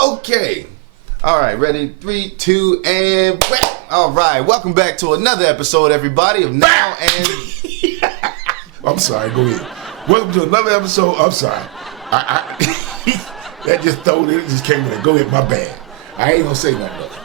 Okay. All right, ready? 3, 2, and whack. All right, welcome back to another episode, everybody, of Now and... I'm sorry, go ahead. Welcome to another episode. I'm sorry. That just thrown it just came in. Go ahead, my bad. I ain't gonna say nothing else.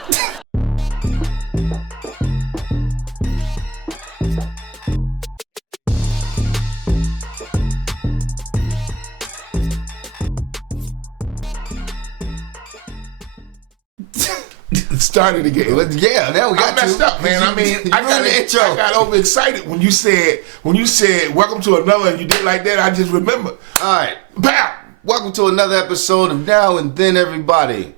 Started again. Yeah, now we got I messed up, man. I mean, I got overexcited when you said welcome to another, and you did like that. I just remember. All right. Pow! Welcome to another episode of Now and Then, everybody.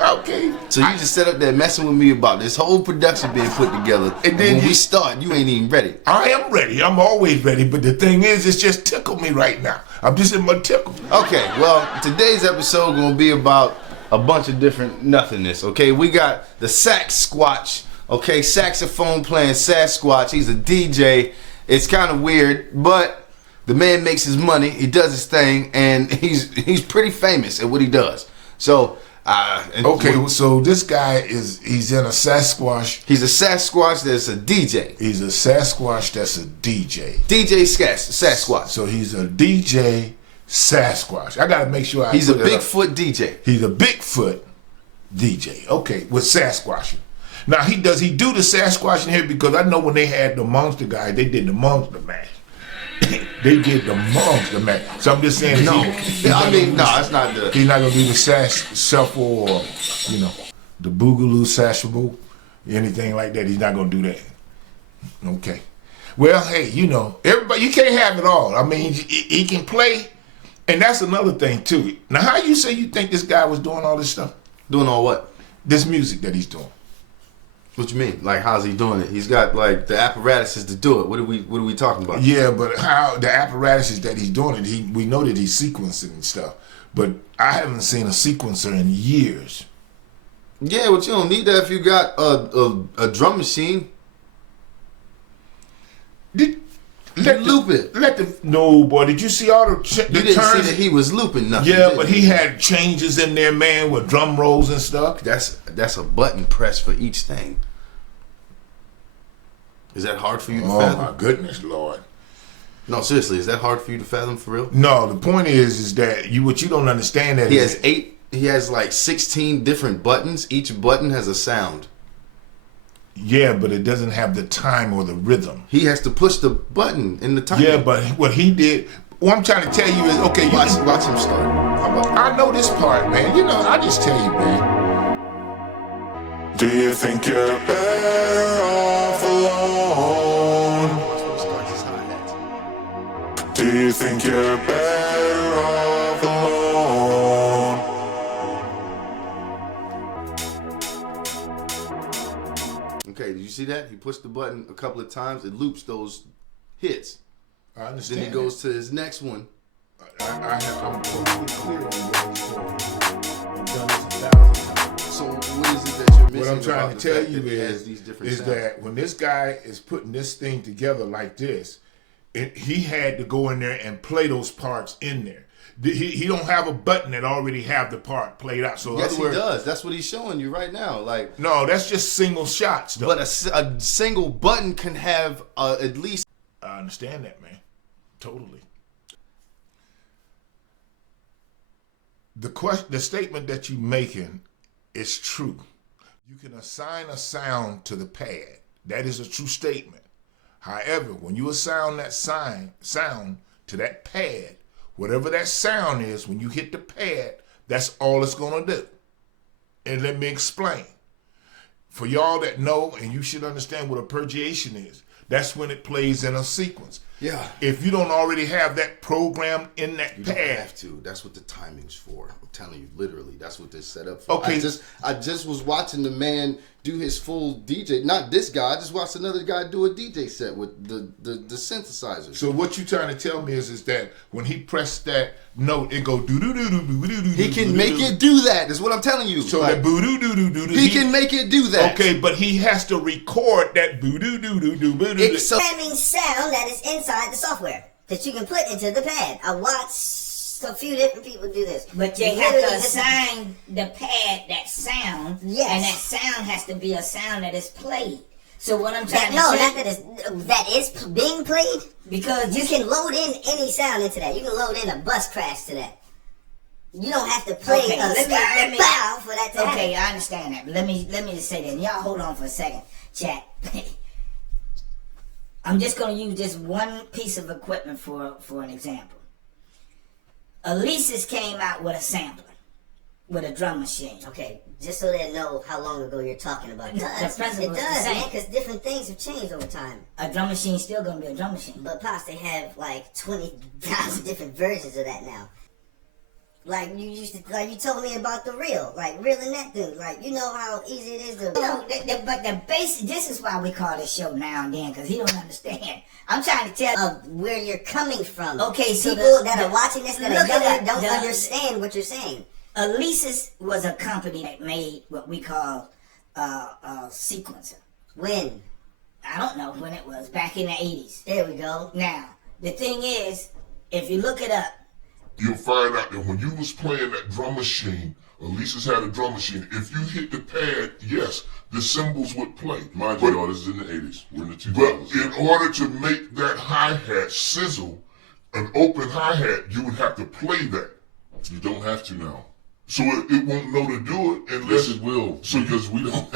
Okay. So you just set up there messing with me about this whole production being put together. And then when we start, you ain't even ready. I am ready. I'm always ready. But the thing is, it's just tickled me right now. I'm just in my tickle. Okay, well, today's episode going to be about a bunch of different nothingness, okay? We got the Sasquach, okay? Saxophone playing Sasquach. He's a DJ. It's kind of weird, but the man makes his money. He does his thing, and he's pretty famous at what he does. So... so this guy he's in a Sasquatch. He's a Sasquatch that's a DJ. He's a Sasquatch that's a DJ. DJ Sasquatch. So he's a DJ Sasquatch. I gotta make sure he's a Bigfoot DJ. He's a Bigfoot DJ. Okay, with Sasquatch. Now he do the Sasquatch in here because I know when they had the monster guy, they did the monster mash. They did the monster mash. So I'm just saying. No, it's not the. He's not gonna do the shuffle or, the boogaloo sashable, anything like that. He's not gonna do that. Okay. Well, hey, everybody, you can't have it all. I mean, he can play, and that's another thing too. Now, how you say you think this guy was doing all this stuff? Doing all what? This music that he's doing. What you mean? Like, how's he doing it? He's got like the apparatuses to do it. What are we talking about? Yeah, but how the apparatuses that he's doing it? We know that he's sequencing and stuff, but I haven't seen a sequencer in years. Yeah, but you don't need that if you got a drum machine. Loop it. No, boy. Did you see all the You didn't turns? see that he was looping nothing. Yeah, but he had changes in there, man, with drum rolls and stuff. That's a button press for each thing. Is that hard for you to fathom? Oh my goodness, Lord. No, seriously, is that hard for you to fathom for real? No, the point is that what you don't understand that he has like 16 different buttons. Each button has a sound. Yeah, but it doesn't have the time or the rhythm. He has to push the button in the time. Yeah, but what he did, what I'm trying to tell you is, okay, watch him start. How about that? I know this part, man. I just tell you, man. Do you think you're better off alone? Do you think you're better off alone? Okay, did you see that? He pushed the button a couple of times. It loops those hits. I understand. Then he goes to his next one. I'm totally clear on what he's doing. I've done this 1,000 times. So what is it that you're missing? What I'm trying to tell you is that when this guy is putting this thing together like this, he had to go in there and play those parts in there. He don't have a button that already have the part played out. So yes, he does. That's what he's showing you right now. Like, no, that's just single shots, though. But a single button can have at least. I understand that, man. Totally. The statement that you're making is true. You can assign a sound to the pad. That is a true statement. However, when you assign that sound to that pad, whatever that sound is, when you hit the pad, that's all it's going to do. And let me explain. For y'all that know, and you should understand what a purgiation is, that's when it plays in a sequence. Yeah. If you don't already have that programmed in that pad. You don't have to. That's what the timing's for. I'm telling you, literally, that's what this set up for. Okay. I just was watching the man do his full DJ. Not this guy. I just watched another guy do a DJ set with the synthesizers. So what you trying to tell me is that when he pressed that note, it go doo doo doo doo doo doo doo. He can make it do that. Is what I'm telling you. So that boo doo doo doo doo. He can make it do that. Okay, but he has to record that boo doo doo doo doo boo doo. It's a programming sound that is inside the software. that you can put into the pad. I watched a few different people do this. But they have to assign the pad that sound, yes, and that sound has to be a sound that is played. So what I'm trying that, to say... No, not that is being played. Because you can load in any sound into that. You can load in a bus crash to that. You don't have to play okay, a bow for that to happen. Okay, I understand that. But let me just say that. And y'all hold on for a second, chat. I'm just going to use this one piece of equipment for an example. Alesis came out with a sampler, with a drum machine. Okay, just so they know how long ago you're talking about. It does, the principle it does, man, because different things have changed over time. A drum machine's still going to be a drum machine. But Pops, they have like 20,000 different versions of that now. Like you used to, like you told me about the reel, like reeling that thing. Like you know how easy it is to. But the basic. This is why we call this show Now and Then, because he don't understand. I'm trying to tell of where you're coming from. Okay, so people that are watching this that are younger don't understand what you're saying. Alesis was a company that made what we call sequencer. When? I don't know when it was. Back in the 80s. There we go. Now the thing is, if you look it up, you'll find out that when you was playing that drum machine, Alesis had a drum machine. If you hit the pad, yes, the cymbals would play. Mind you, this is in the 80s. We're in the 2000s. But in order to make that hi-hat sizzle, an open hi-hat, you would have to play that. You don't have to now. So it won't know to do it unless yes, it will. So because we don't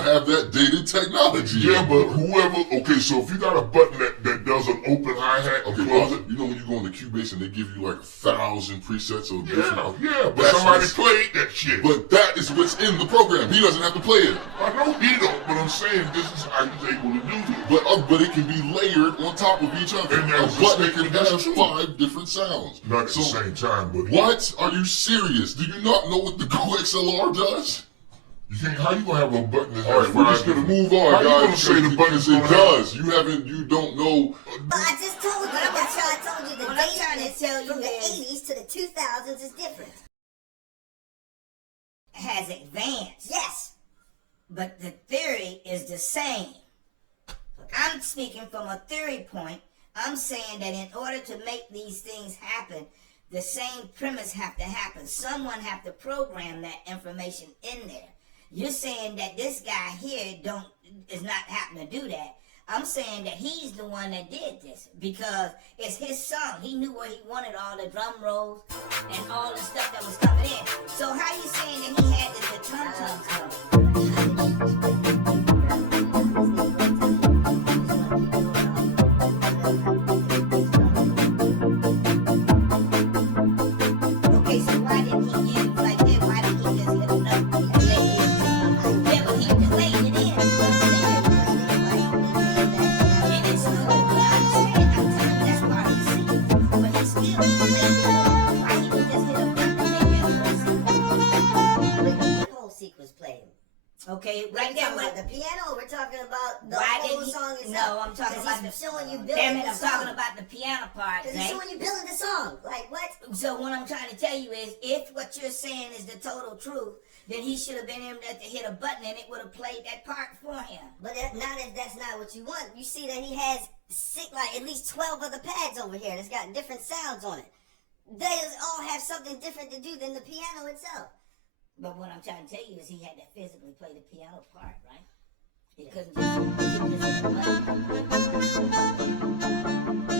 have that dated technology. Yeah, but whoever. Okay, so if you got a button that does an open hi hat, okay, well, you know when you go on the Cubase and they give you like 1,000 presets of different. Yeah, but somebody played that shit. But that is what's in the program. He doesn't have to play it. I know he don't, but I'm saying this is how he's able to do this. But it can be layered on top of each other. And a button can have 5 different sounds. Not at the same time, but what? Are you serious? Do you not know what the Go XLR does? You think how you gonna have a button that all right, we're just gonna move on, how guys. You gonna say the button it does? You don't know. I just told you. That's how I told you the date from the 80s to the 2000s is different. Has advanced. Yes. But the theory is the same. I'm speaking from a theory point. I'm saying that in order to make these things happen, the same premise have to happen. Someone have to program that information in there. You're saying that this guy here is not happen to do that. I'm saying that he's the one that did this because it's his song. He knew where he wanted all the drum rolls and all the stuff that was coming in. So how you saying that he had the tom-toms coming? Okay, right there. About the piano, we're talking about the whole song itself. No, I'm talking about showing you building damn it, the I'm song. talking about the piano part. Because he's showing you building the song. Like what? So what I'm trying to tell you is, if what you're saying is the total truth, then he should have been able to hit a button and it would have played that part for him. But not if that's not what you want. You see that he has at least 12 other pads over here that's got different sounds on it. They all have something different to do than the piano itself. But what I'm trying to tell you is he had to physically play the piano part, right? He couldn't just hit the button.